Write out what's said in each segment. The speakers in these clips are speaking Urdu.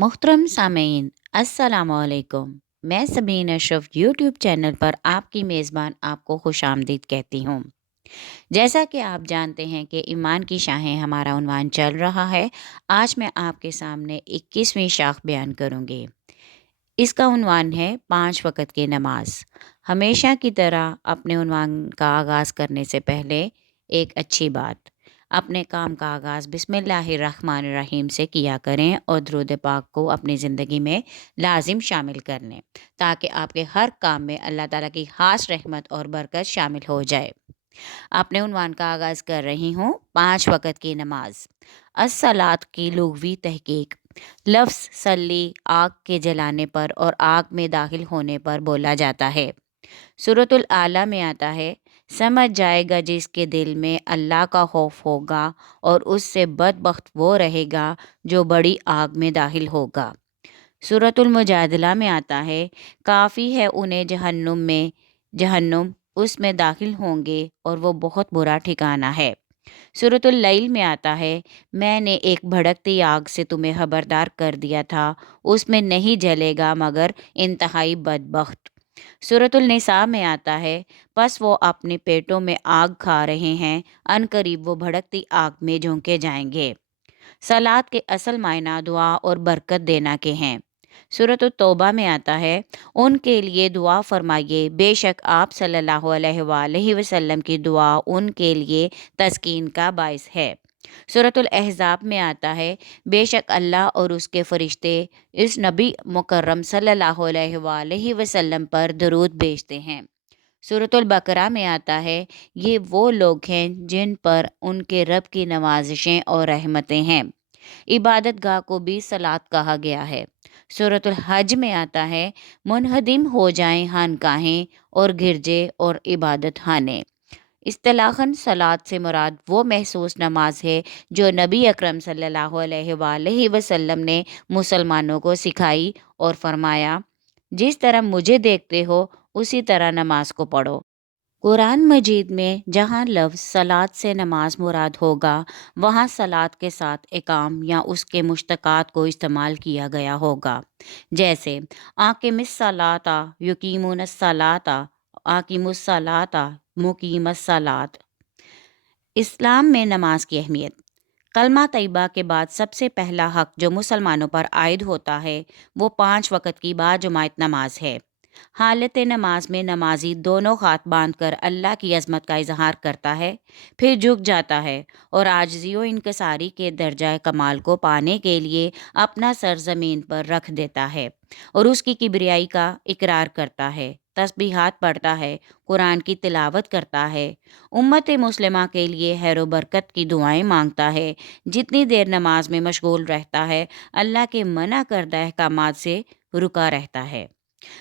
محترم سامعین، السلام علیکم۔ میں سبین اشرف یوٹیوب چینل پر آپ کی میزبان آپ کو خوش آمدید کہتی ہوں۔ جیسا کہ آپ جانتے ہیں کہ ایمان کی شاخیں ہمارا عنوان چل رہا ہے، آج میں آپ کے سامنے 21ویں شاخ بیان کروں گی۔ اس کا عنوان ہے 5 وقت کی نماز۔ ہمیشہ کی طرح اپنے عنوان کا آغاز کرنے سے پہلے ایک اچھی بات، اپنے کام کا آغاز بسم اللہ الرحمن الرحیم سے کیا کریں اور درود پاک کو اپنی زندگی میں لازم شامل کر لیں تاکہ آپ کے ہر کام میں اللہ تعالیٰ کی خاص رحمت اور برکت شامل ہو جائے۔ اپنے عنوان کا آغاز کر رہی ہوں 5 وقت کی نماز۔ الصلاۃ کی لغوی تحقیق، لفظ صلی آگ کے جلانے پر اور آگ میں داخل ہونے پر بولا جاتا ہے۔ سورۃ الاعلیٰ میں آتا ہے، سمجھ جائے گا جس کے دل میں اللہ کا خوف ہوگا اور اس سے بدبخت وہ رہے گا جو بڑی آگ میں داخل ہوگا۔ سورۃ المجادلہ میں آتا ہے، کافی ہے انہیں جہنم اس میں داخل ہوں گے اور وہ بہت برا ٹھکانہ ہے۔ سورۃ اللیل میں آتا ہے، میں نے ایک بھڑکتی آگ سے تمہیں خبردار کر دیا تھا، اس میں نہیں جلے گا مگر انتہائی بدبخت۔ سورۃ النساء میں آتا ہے، پس وہ اپنے پیٹوں میں آگ کھا رہے ہیں، ان قریب وہ بھڑکتی آگ میں جھونکے جائیں گے۔ صلاۃ کے اصل معنی دعا اور برکت دینا کے ہیں۔ سورۃ التوبہ میں آتا ہے، ان کے لیے دعا فرمائیے، بے شک آپ صلی اللہ علیہ وآلہ وسلم کی دعا ان کے لیے تسکین کا باعث ہے۔ سورۃ الاحزاب میں آتا ہے، بے شک اللہ اور اس کے فرشتے اس نبی مکرم صلی اللہ علیہ وآلہ وسلم پر درود بھیجتے ہیں۔ سورۃ البقرہ میں آتا ہے، یہ وہ لوگ ہیں جن پر ان کے رب کی نوازشیں اور رحمتیں ہیں۔ عبادت گاہ کو بھی صلاۃ کہا گیا ہے۔ سورۃ الحج میں آتا ہے، منہدم ہو جائیں خانقاہیں اور گرجے اور عبادت خانے۔ اصطلاحاً صلاۃ سے مراد وہ محسوس نماز ہے جو نبی اکرم صلی اللہ علیہ وآلہ وسلم نے مسلمانوں کو سکھائی اور فرمایا، جس طرح مجھے دیکھتے ہو اسی طرح نماز کو پڑھو۔ قرآن مجید میں جہاں لفظ صلاۃ سے نماز مراد ہوگا، وہاں صلاۃ کے ساتھ اقام یا اس کے مشتقات کو استعمال کیا گیا ہوگا، جیسے آقم الصلاۃ، یقیمون الصلاۃ، آقم الصلاۃ، مقیم الصلاۃ۔ اسلام میں نماز کی اہمیت۔ کلمہ طیبہ کے بعد سب سے پہلا حق جو مسلمانوں پر عائد ہوتا ہے وہ 5 وقت کی باجماعت نماز ہے۔ حالت نماز میں نمازی دونوں ہاتھ باندھ کر اللہ کی عظمت کا اظہار کرتا ہے، پھر جھک جاتا ہے اور عاجزی و انکساری کے درجہ کمال کو پانے کے لیے اپنا سر زمین پر رکھ دیتا ہے اور اس کی کبریائی کا اقرار کرتا ہے، تسبیحات پڑھتا ہے، قرآن کی تلاوت کرتا ہے، امت مسلمہ کے لیے خیر و برکت کی دعائیں مانگتا ہے۔ جتنی دیر نماز میں مشغول رہتا ہے، اللہ کے منع کردہ احکامات سے رکا رہتا ہے۔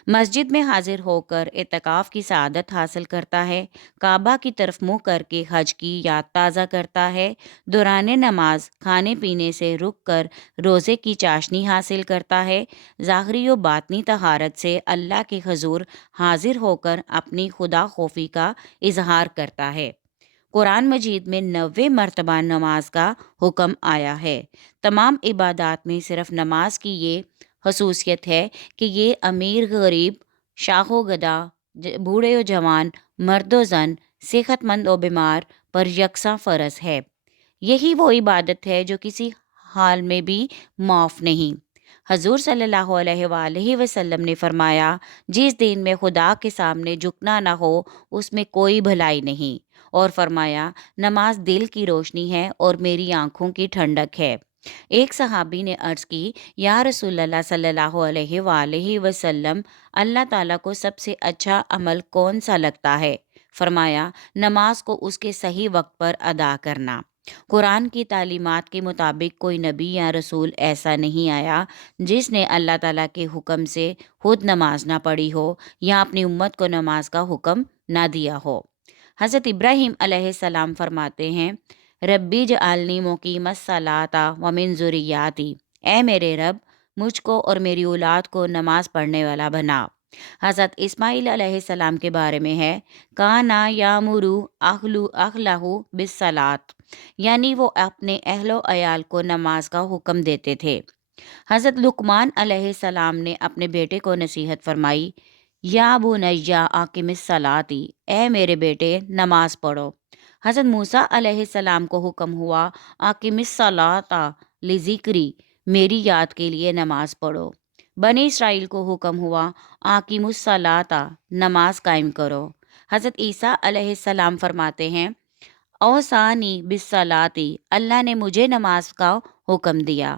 مسجد میں حاضر ہو کر اعتکاف کی سعادت حاصل کرتا ہے، کعبہ کی طرف منہ کر کے حج کی یاد تازہ کرتا ہے، دوران نماز کھانے پینے سے رک کر روزے کی چاشنی حاصل کرتا ہے، ظاہری و باطنی طہارت سے اللہ کے حضور حاضر ہو کر اپنی خدا خوفی کا اظہار کرتا ہے۔ قرآن مجید میں 90 مرتبہ نماز کا حکم آیا ہے۔ تمام عبادات میں صرف نماز کی یہ خصوصیت ہے کہ یہ امیر غریب، شاخ و گدا، بوڑھے و جوان، مرد و زن، صحت مند و بیمار پر یکساں فرض ہے۔ یہی وہ عبادت ہے جو کسی حال میں بھی معاف نہیں۔ حضور صلی اللہ علیہ وآلہ وسلم نے فرمایا، جس دین میں خدا کے سامنے جھکنا نہ ہو اس میں کوئی بھلائی نہیں، اور فرمایا، نماز دل کی روشنی ہے اور میری آنکھوں کی ٹھنڈک ہے۔ ایک صحابی نے عرض کی، یا رسول اللہ صلی اللہ علیہ وآلہ وسلم، اللہ تعالیٰ کو سب سے اچھا عمل کون سا لگتا ہے؟ فرمایا، نماز کو اس کے صحیح وقت پر ادا کرنا۔ قرآن کی تعلیمات کے مطابق کوئی نبی یا رسول ایسا نہیں آیا جس نے اللہ تعالیٰ کے حکم سے خود نماز نہ پڑھی ہو یا اپنی امت کو نماز کا حکم نہ دیا ہو۔ حضرت ابراہیم علیہ السلام فرماتے ہیں، ربی جعلنی مقیم الصلاۃ ومن ذریاتی، اے میرے رب مجھ کو اور میری اولاد کو نماز پڑھنے والا بنا۔ حضرت اسماعیل علیہ السلام کے بارے میں ہے، کانا یامرو اہلہ بالصلاۃ، یعنی وہ اپنے اہل و عیال کو نماز کا حکم دیتے تھے۔ حضرت لقمان علیہ السلام نے اپنے بیٹے کو نصیحت فرمائی، یا بنیا اقم الصلاۃ، اے میرے بیٹے نماز پڑھو۔ حضرت موسیٰ علیہ السلام کو حکم ہوا، اقم الصلاۃ لذکری، میری یاد کے لیے نماز پڑھو۔ بنی اسرائیل کو حکم ہوا، اقیم الصلاۃ، نماز قائم کرو۔ حضرت عیسیٰ علیہ السلام فرماتے ہیں، اوصانی بالصلاۃ، اللہ نے مجھے نماز کا حکم دیا۔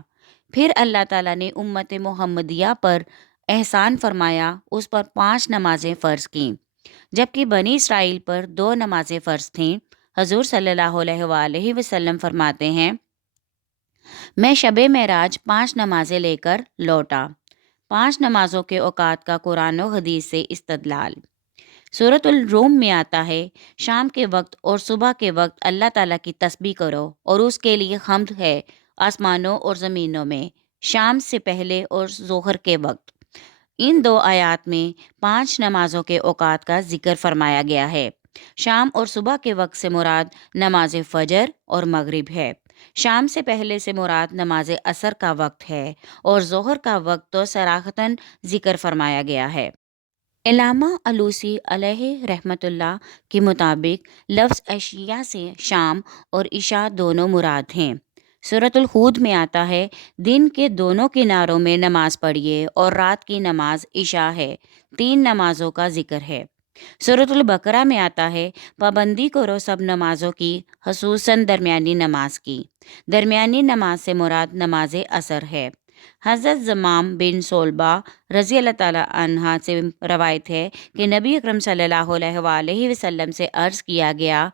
پھر اللہ تعالیٰ نے امت محمدیہ پر احسان فرمایا، اس پر 5 نمازیں فرض کیں، جبکہ بنی اسرائیل پر 2 نمازیں فرض تھیں۔ حضور صلی اللہ علیہ وآلہ وسلم فرماتے ہیں، میں شب معراج 5 نمازیں لے کر لوٹا۔ 5 نمازوں کے اوقات کا قرآن و حدیث سے استدلال۔ سورۃ الروم میں آتا ہے، شام کے وقت اور صبح کے وقت اللہ تعالیٰ کی تسبیح کرو اور اس کے لیے حمد ہے آسمانوں اور زمینوں میں، شام سے پہلے اور ظہر کے وقت۔ ان 2 آیات میں 5 نمازوں کے اوقات کا ذکر فرمایا گیا ہے۔ شام اور صبح کے وقت سے مراد نماز فجر اور مغرب ہے۔ شام سے پہلے سے مراد نماز عصر کا وقت ہے اور ظہر کا وقت تو صراحتاً ذکر فرمایا گیا ہے۔ علامہ علوسی علیہ رحمۃ اللہ کے مطابق لفظ عشیہ سے شام اور عشاء دونوں مراد ہیں۔ سورۃ الہود میں آتا ہے، دن کے دونوں کناروں میں نماز پڑھیے، اور رات کی نماز عشاء ہے۔ 3 نمازوں کا ذکر ہے۔ سورۃ البقرہ میں آتا ہے، پابندی کرو سب نمازوں کی، خصوصاً درمیانی نماز کی۔ درمیانی نماز سے مراد نماز عصر ہے۔ حضرت زمام بن صلبہ رضی اللہ تعالیٰ عنہ سے روایت ہے کہ نبی اکرم صلی اللہ علیہ وآلہ وسلم سے عرض کیا گیا،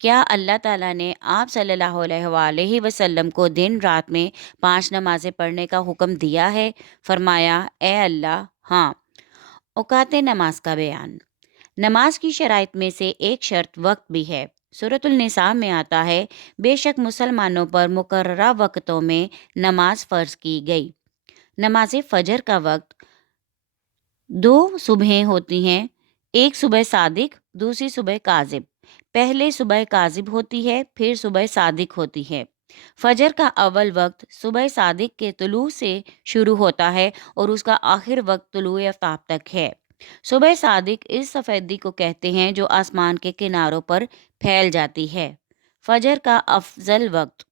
کیا اللہ تعالیٰ نے آپ صلی اللہ علیہ وآلہ وسلم کو دن رات میں 5 نمازیں پڑھنے کا حکم دیا ہے؟ فرمایا، اے اللہ، ہاں۔ اوقات نماز کا بیان۔ نماز کی شرائط میں سے ایک شرط وقت بھی ہے۔ سورۃ النساء میں آتا ہے، بے شک مسلمانوں پر مقررہ وقتوں میں نماز فرض کی گئی۔ نماز فجر کا وقت 2 صبحیں ہوتی ہیں، ایک صبح صادق، دوسری صبح کاذب۔ پہلے صبح کاذب ہوتی ہے، پھر صبح صادق ہوتی ہے۔ فجر کا اول وقت صبح صادق کے طلوع سے شروع ہوتا ہے اور اس کا آخر وقت طلوع آفتاب تک ہے۔ صبح صادق اس سفیدی کو کہتے ہیں جو آسمان کے کناروں پر پھیل جاتی ہے۔ فجر کا افضل وقت۔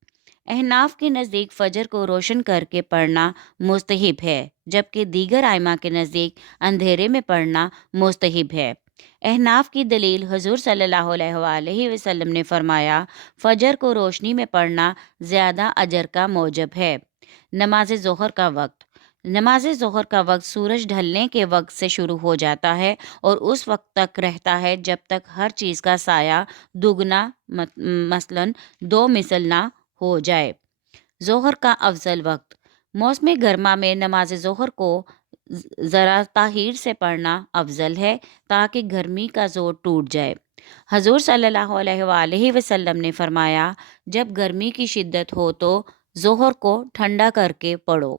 احناف کے نزدیک فجر کو روشن کر کے پڑھنا مستحب ہے، جبکہ دیگر ائمہ کے نزدیک اندھیرے میں پڑھنا مستحب ہے۔ احناف کی دلیل حضور صلی اللہ علیہ وآلہ وسلم نے فرمایا، فجر کو روشنی میں پڑھنا زیادہ اجر کا موجب ہے۔ نماز ظہر کا وقت۔ نماز ظہر کا وقت سورج ڈھلنے کے وقت سے شروع ہو جاتا ہے اور اس وقت تک رہتا ہے جب تک ہر چیز کا سایہ دگنا مثلاً 2 مثل نہ ہو جائے۔ ظہر کا افضل وقت۔ موسم گرما میں نماز ظہر کو ذرا تاخیر سے پڑھنا افضل ہے تاکہ گرمی کا زور ٹوٹ جائے۔ حضور صلی اللہ علیہ وآلہ وسلم نے فرمایا، جب گرمی کی شدت ہو تو ظہر کو ٹھنڈا کر کے پڑھو۔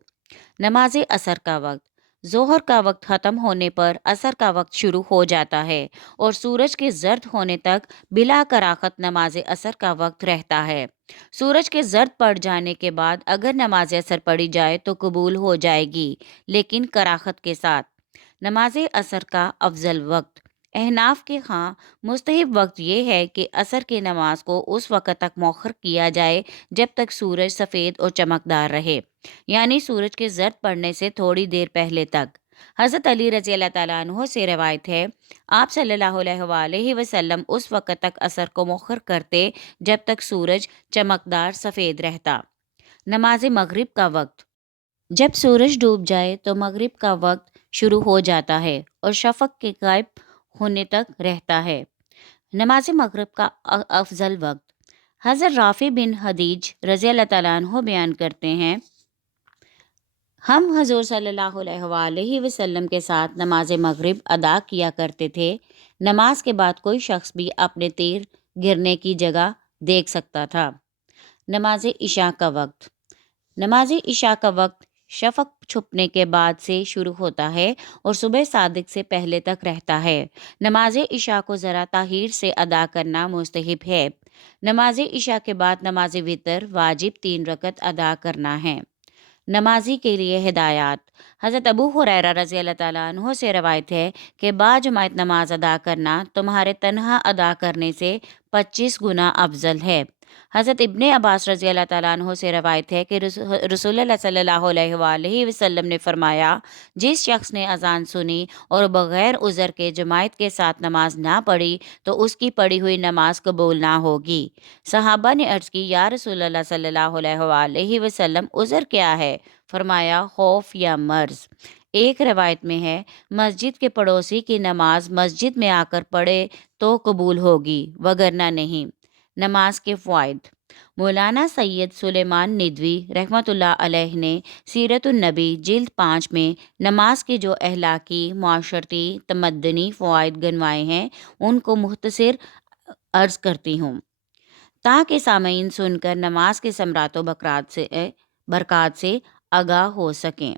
نماز عصر کا وقت۔ ظہر کا وقت ختم ہونے پر عصر کا وقت شروع ہو جاتا ہے اور سورج کے زرد ہونے تک بلا کراہت نماز عصر کا وقت رہتا ہے۔ سورج کے زرد پڑ جانے کے بعد اگر نماز عصر پڑھی جائے تو قبول ہو جائے گی، لیکن کراہت کے ساتھ۔ نماز عصر کا افضل وقت۔ احناف کے ہاں مستحب وقت یہ ہے کہ عصر کی نماز کو اس وقت تک مؤخر کیا جائے جب تک سورج سفید اور چمکدار رہے، یعنی سورج کے زرد پڑنے سے تھوڑی دیر پہلے تک۔ حضرت علی رضی اللہ تعالیٰ عنہ سے روایت ہے، آپ صلی اللہ علیہ وآلہ وسلم اس وقت تک عصر کو مؤخر کرتے جب تک سورج چمکدار سفید رہتا۔ نماز مغرب کا وقت۔ جب سورج ڈوب جائے تو مغرب کا وقت شروع ہو جاتا ہے اور شفق کے غائب ہونے تک رہتا ہے۔ نماز مغرب کا افضل وقت۔ حضرت رافع بن خدیج رضی اللہ تعالیٰ عنہ بیان کرتے ہیں، ہم حضور صلی اللہ علیہ وآلہ وسلم کے ساتھ نماز مغرب ادا کیا کرتے تھے۔ نماز کے بعد کوئی شخص بھی اپنے تیر گرنے کی جگہ دیکھ سکتا تھا۔ نماز عشاء کا وقت۔ نماز عشاء کا وقت شفق چھپنے کے بعد سے شروع ہوتا ہے اور صبح صادق سے پہلے تک رہتا ہے۔ نماز عشاء کو ذرا تاخیر سے ادا کرنا مستحب ہے۔ نماز عشاء کے بعد نماز وتر واجب 3 رکعت ادا کرنا ہے۔ نمازی کے لیے ہدایات۔ حضرت ابو ہریرہ رضی اللہ تعالیٰ عنہ سے روایت ہے کہ باجماعت نماز ادا کرنا تمہارے تنہا ادا کرنے سے 25 گنا افضل ہے۔ حضرت ابن عباس رضی اللہ تعالیٰ عنہ سے روایت ہے کہ رسول اللہ صلی اللہ علیہ وآلہ وسلم نے فرمایا، جس شخص نے اذان سنی اور بغیر عذر کے جماعت کے ساتھ نماز نہ پڑھی تو اس کی پڑھی ہوئی نماز قبول نہ ہوگی۔ صحابہ نے عرض کی، یا رسول اللہ صلی اللہ علیہ وآلہ وسلم، عذر کیا ہے؟ فرمایا، خوف یا مرض۔ ایک روایت میں ہے، مسجد کے پڑوسی کی نماز مسجد میں آ کر پڑھے تو قبول ہوگی وگرنہ نہیں۔ نماز کے فوائد۔ مولانا سید سلیمان ندوی رحمۃ اللہ علیہ نے سیرت النبی جلد 5 میں نماز کے جو اخلاقی، معاشرتی، تمدنی فوائد گنوائے ہیں ان کو مختصر عرض کرتی ہوں تاکہ سامعین سن کر نماز کے ثمرات و برکات سے آگاہ ہو سکیں۔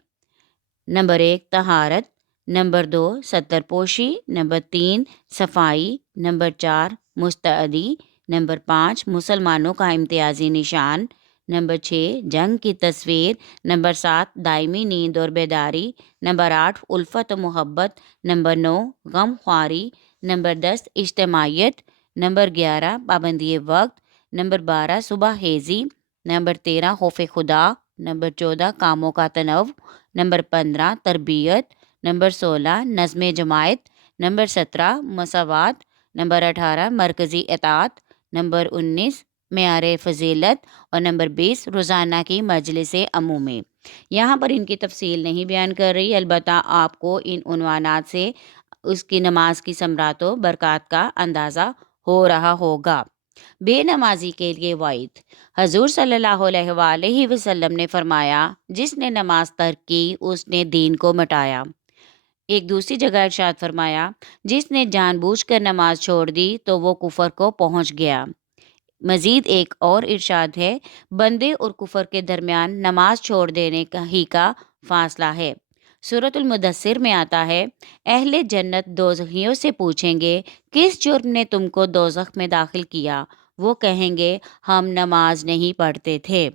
نمبر 1، طہارت۔ نمبر 2، ستر پوشی۔ نمبر 3، صفائی۔ نمبر 4، مستعدی۔ نمبر 5، مسلمانوں کا امتیازی نشان۔ نمبر 6، جنگ کی تصویر۔ نمبر 7، دائمی نیند اور بیداری۔ نمبر 8، الفت و محبت۔ نمبر 9، غم خواری۔ نمبر 10، اجتماعیت۔ نمبر 11، پابندی وقت۔ نمبر 12، صبح ہیزی۔ نمبر 13، خوف خدا۔ نمبر 14، کاموں کا تنوع۔ نمبر 15، تربیت۔ نمبر 16، نظم جماعت۔ نمبر 17، مساوات۔ نمبر 18، مرکزی اطاعت۔ نمبر 19، معیار فضیلت۔ اور نمبر 20، روزانہ کی مجلس عمومی۔ یہاں پر ان کی تفصیل نہیں بیان کر رہی، البتہ آپ کو ان عنوانات سے اس کی نماز کی ثمرات و برکات کا اندازہ ہو رہا ہوگا۔ بے نمازی کے لیے وعید۔ حضور صلی اللہ علیہ وآلہ وسلم نے فرمایا، جس نے نماز ترک کی اس نے دین کو مٹایا۔ ایک دوسری جگہ ارشاد فرمایا، جس نے جان بوجھ کر نماز چھوڑ دی تو وہ کفر کو پہنچ گیا۔ مزید ایک اور ارشاد ہے، بندے اور کفر کے درمیان نماز چھوڑ دینے کا فاصلہ ہے۔ سورۃ المدثر میں آتا ہے، اہل جنت دوزخیوں سے پوچھیں گے، کس جرم نے تم کو دوزخ میں داخل کیا؟ وہ کہیں گے، ہم نماز نہیں پڑھتے تھے۔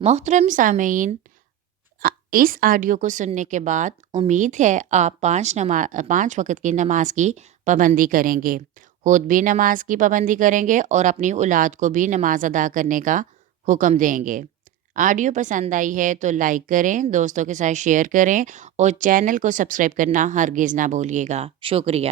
محترم سامعین، اس آڈیو کو سننے کے بعد امید ہے آپ 5 وقت کی نماز کی پابندی کریں گے، خود بھی نماز کی پابندی کریں گے اور اپنی اولاد کو بھی نماز ادا کرنے کا حکم دیں گے۔ آڈیو پسند آئی ہے تو لائک کریں، دوستوں کے ساتھ شیئر کریں اور چینل کو سبسکرائب کرنا ہرگز نہ بھولیے گا۔ شکریہ۔